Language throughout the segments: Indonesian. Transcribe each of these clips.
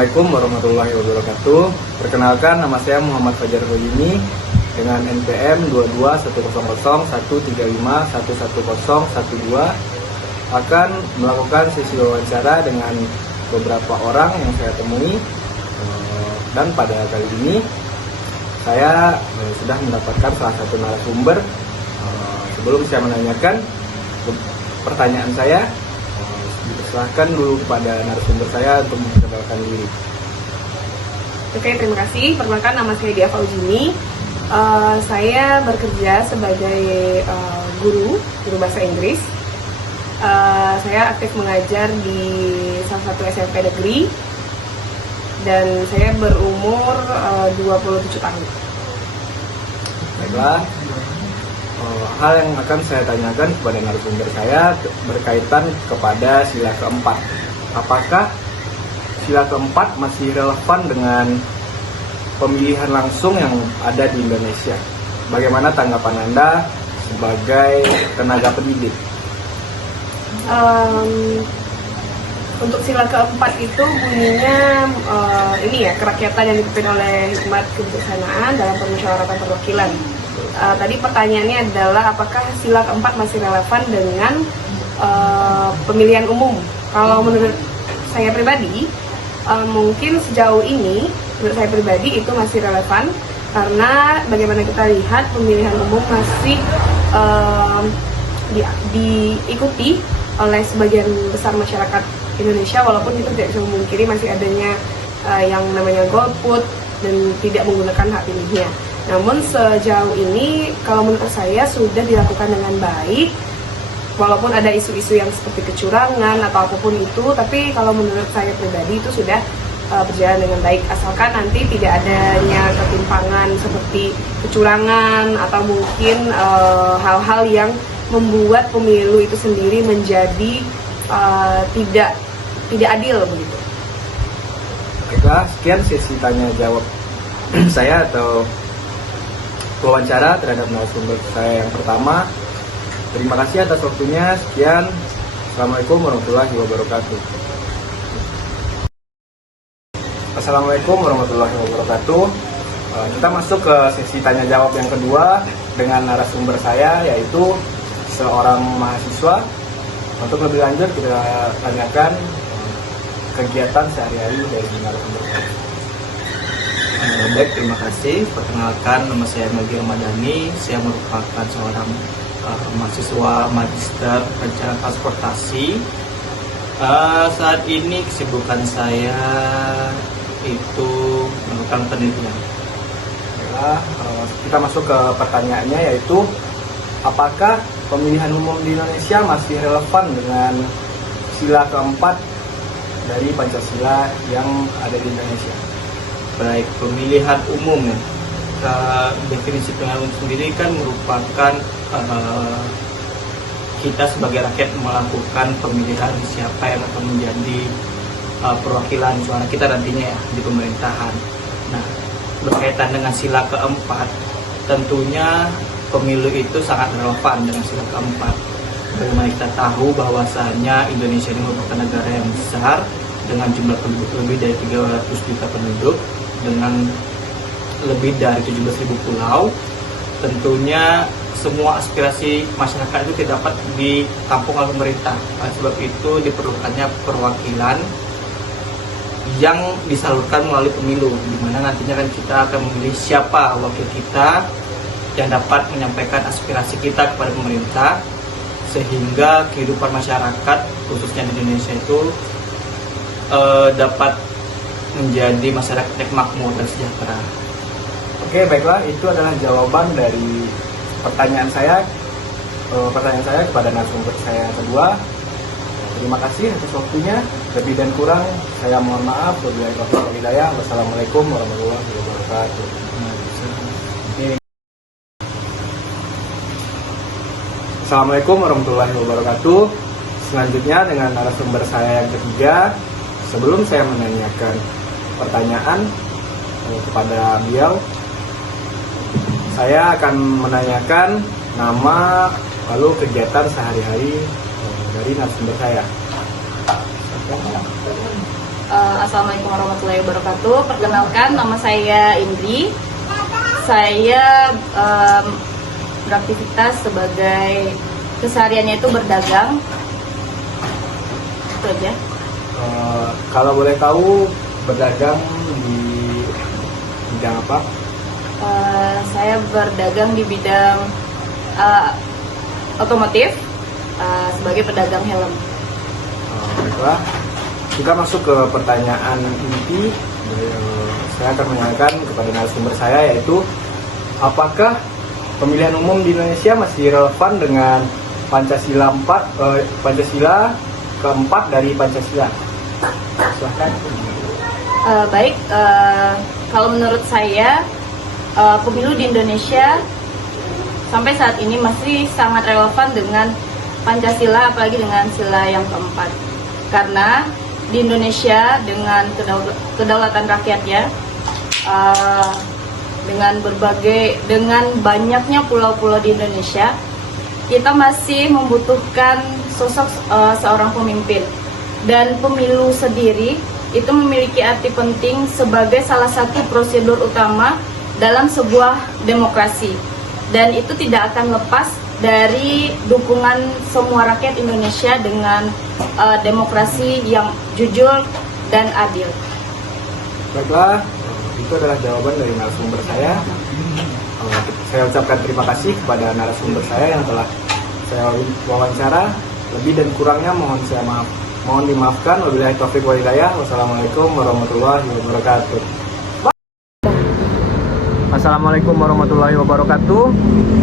Assalamualaikum warahmatullahi wabarakatuh. Perkenalkan, nama saya Muhammad Fajar Rojini dengan NPM 22100135111012 akan melakukan sesi wawancara dengan beberapa orang yang saya temui, dan pada kali ini saya sudah mendapatkan salah satu narasumber. Sebelum saya menanyakan pertanyaan saya, dipersilahkan dulu kepada narasumber saya untuk memperkenalkan diri. Oke, terima kasih. Perkenalkan, nama saya Dia Fauzini. Saya bekerja sebagai guru bahasa Inggris. Saya aktif mengajar di salah satu SMP negeri dan saya berumur 27 tahun. Baiklah, hal yang akan saya tanyakan kepada narasumber saya berkaitan kepada sila keempat. Apakah sila keempat masih relevan dengan pemilihan langsung yang ada di Indonesia? Bagaimana tanggapan Anda sebagai tenaga pendidik? Untuk sila keempat itu bunyinya kerakyatan yang dipimpin oleh hikmat kebijaksanaan dalam permusyawaratan perwakilan. Tadi pertanyaannya adalah apakah sila keempat masih relevan dengan pemilihan umum? Kalau menurut saya pribadi, mungkin sejauh ini menurut saya pribadi itu masih relevan, karena bagaimana kita lihat pemilihan umum masih diikuti oleh sebagian besar masyarakat Indonesia, walaupun itu tidak bisa memungkiri masih adanya yang namanya golput dan tidak menggunakan hak pilihnya. Namun sejauh ini kalau menurut saya sudah dilakukan dengan baik, walaupun ada isu-isu yang seperti kecurangan atau apapun itu, tapi kalau menurut saya pribadi itu sudah berjalan dengan baik, asalkan nanti tidak adanya ketimpangan seperti kecurangan atau mungkin hal-hal yang membuat pemilu itu sendiri menjadi tidak adil begitu. Baiklah, sekian sesi tanya jawab saya atau wawancara terhadap narasumber saya yang pertama. Terima kasih atas waktunya. Sekian. Assalamualaikum warahmatullahi wabarakatuh. Assalamualaikum warahmatullahi wabarakatuh. Kita masuk ke sesi tanya jawab yang kedua dengan narasumber saya, yaitu seorang mahasiswa. Untuk lebih lanjut kita tanyakan kegiatan sehari-hari dari narasumber saya. Baik, terima kasih. Perkenalkan, nama saya Melgi Ramadhani. Saya merupakan seorang mahasiswa magister rencana transportasi. Saat ini kesibukan saya itu melakukan penelitian. Kita masuk ke pertanyaannya, yaitu apakah pemilihan umum di Indonesia masih relevan dengan sila keempat dari Pancasila yang ada di Indonesia? Baik, pemilihan umum ya. Definisi pemilihan umum sendiri kan merupakan kita sebagai rakyat melakukan pemilihan siapa yang akan menjadi perwakilan suara kita nantinya ya di pemerintahan. Nah, berkaitan dengan sila keempat, tentunya pemilu itu sangat relevan dengan sila keempat. Bagaimana kita tahu bahwasanya Indonesia ini merupakan negara yang besar dengan jumlah penduduk lebih dari 300 juta penduduk, dengan lebih dari 17.000 pulau. Tentunya semua aspirasi masyarakat itu tidak dapat ditampung oleh pemerintah. Oleh sebab itu diperlukannya perwakilan yang disalurkan melalui pemilu, di mana nantinya kan kita akan memilih siapa wakil kita yang dapat menyampaikan aspirasi kita kepada pemerintah, sehingga kehidupan masyarakat khususnya di Indonesia itu dapat menjadi masyarakat yang makmur dan sejahtera. Oke, baiklah, itu adalah jawaban dari pertanyaan saya kepada narasumber saya yang kedua. Terima kasih atas waktunya. Lebih dan kurang saya mohon maaf. Wabillahi taufiq wal hidayah. Wassalamualaikum warahmatullahi wabarakatuh. Assalamualaikum warahmatullahi wabarakatuh. Selanjutnya dengan narasumber saya yang ketiga. Sebelum saya menanyakan pertanyaan kepada beliau, saya akan menanyakan nama lalu kegiatan sehari-hari dari narasumber saya. Assalamualaikum warahmatullahi wabarakatuh. Perkenalkan, nama saya Indri. Saya beraktivitas sebagai kesehariannya itu berdagang. Itu aja. Kalau boleh tahu, berdagang di bidang apa? Saya berdagang di bidang otomotif sebagai pedagang helm. Baiklah, kita masuk ke pertanyaan inti. Saya akan menanyakan kepada narasumber saya, yaitu apakah pemilihan umum di Indonesia masih relevan dengan Pancasila keempat dari Pancasila? Silahkan. Baik, kalau menurut saya pemilu di Indonesia sampai saat ini masih sangat relevan dengan Pancasila, apalagi dengan sila yang keempat. Karena di Indonesia dengan kedaulatan rakyatnya, dengan banyaknya pulau-pulau di Indonesia, kita masih membutuhkan sosok seorang pemimpin. Dan pemilu sendiri itu memiliki arti penting sebagai salah satu prosedur utama dalam sebuah demokrasi. Dan itu tidak akan lepas dari dukungan semua rakyat Indonesia dengan demokrasi yang jujur dan adil. Baiklah, itu adalah jawaban dari narasumber saya. Saya ucapkan terima kasih kepada narasumber saya yang telah saya wawancara. Lebih dan kurangnya mohon dimaafkan. Wabillahi taufiq wal hidayah. Wassalamualaikum warahmatullahi wabarakatuh. Assalamualaikum warahmatullahi wabarakatuh.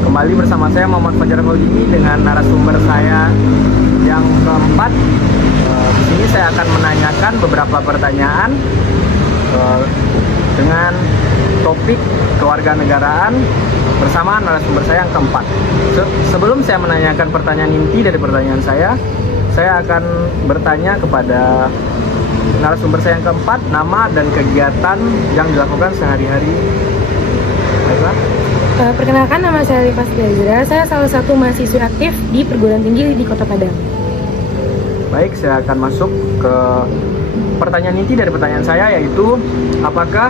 Kembali bersama saya Muhammad Fajar Holdimi dengan narasumber saya yang keempat. Di sini saya akan menanyakan beberapa pertanyaan dengan topik kewarganegaraan bersama narasumber saya yang keempat. Sebelum saya menanyakan pertanyaan inti dari pertanyaan saya akan bertanya kepada narasumber saya yang keempat, nama dan kegiatan yang dilakukan sehari-hari. Perkenalkan, nama saya Rifas Gazra. Saya salah satu mahasiswa aktif di perguruan tinggi di Kota Padang. Baik, saya akan masuk ke pertanyaan inti dari pertanyaan saya, yaitu apakah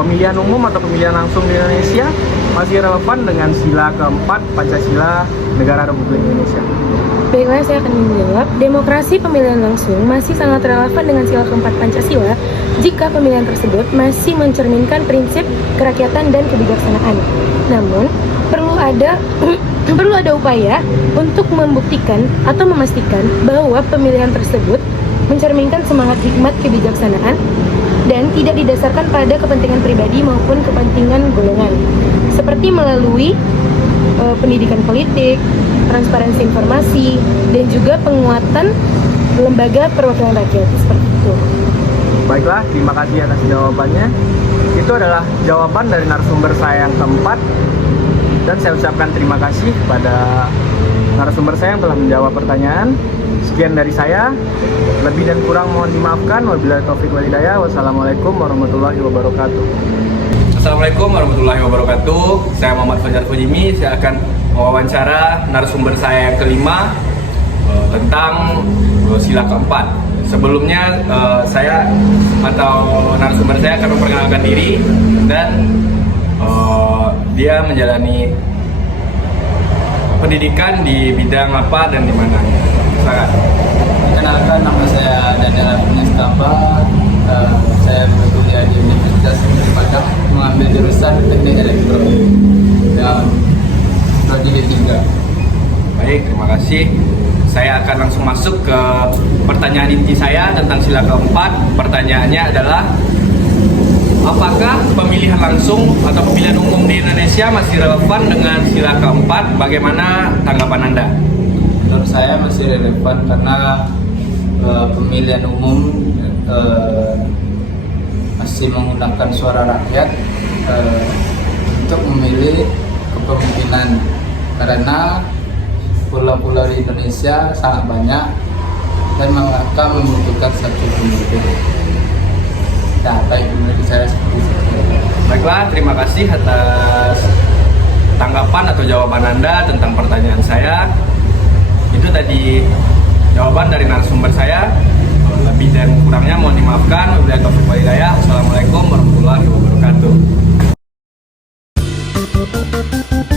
pemilihan umum atau pemilihan langsung di Indonesia masih relevan dengan sila keempat Pancasila Negara Republik Indonesia? Baiklah, saya akan menjawab. Demokrasi pemilihan langsung masih sangat relevan dengan sila keempat Pancasila jika pemilihan tersebut masih mencerminkan prinsip kerakyatan dan kebijaksanaan. Namun, perlu ada upaya untuk membuktikan atau memastikan bahwa pemilihan tersebut mencerminkan semangat hikmat kebijaksanaan dan tidak didasarkan pada kepentingan pribadi maupun kepentingan golongan, seperti melalui pendidikan politik, transparansi informasi, dan juga penguatan lembaga perwakilan rakyat, seperti itu. Baiklah, terima kasih atas jawabannya. Itu adalah jawaban dari narasumber saya yang keempat, dan saya ucapkan terima kasih kepada narasumber saya yang telah menjawab pertanyaan. Sekian dari saya, lebih dan kurang mohon dimaafkan. Wabillahi taufiq wal hidayah. Wassalamualaikum warahmatullahi wabarakatuh. Assalamualaikum warahmatullahi wabarakatuh. Saya Muhammad Fajar Holdimi. Saya akan mewawancara narasumber saya yang kelima tentang sila keempat. Sebelumnya saya atau narasumber saya akan memperkenalkan diri dan dia menjalani pendidikan di bidang apa dan di mana. Silakan. Perkenalkan, nama saya Daniel Mustafa. Saya berkuliah di Universitas Padang, mengambil jurusan Teknik Elektro dan prodi D3. Baik, terima kasih. Saya akan langsung masuk ke pertanyaan inti saya tentang sila keempat. Pertanyaannya adalah, apakah pemilihan langsung atau pemilihan umum di Indonesia masih relevan dengan sila keempat? Bagaimana tanggapan Anda? Menurut saya masih relevan karena pemilihan umum masih menggunakan suara rakyat untuk memilih kepemimpinan, karena pulau-pulau di Indonesia sangat banyak dan mereka membutuhkan satu pemimpin. Nah, baik, menurut saya seperti itu. Baiklah, terima kasih atas tanggapan atau jawaban Anda tentang pertanyaan saya. Itu tadi jawaban dari narasumber saya. Lebih dan kurangnya mohon dimaafkan. Thank you.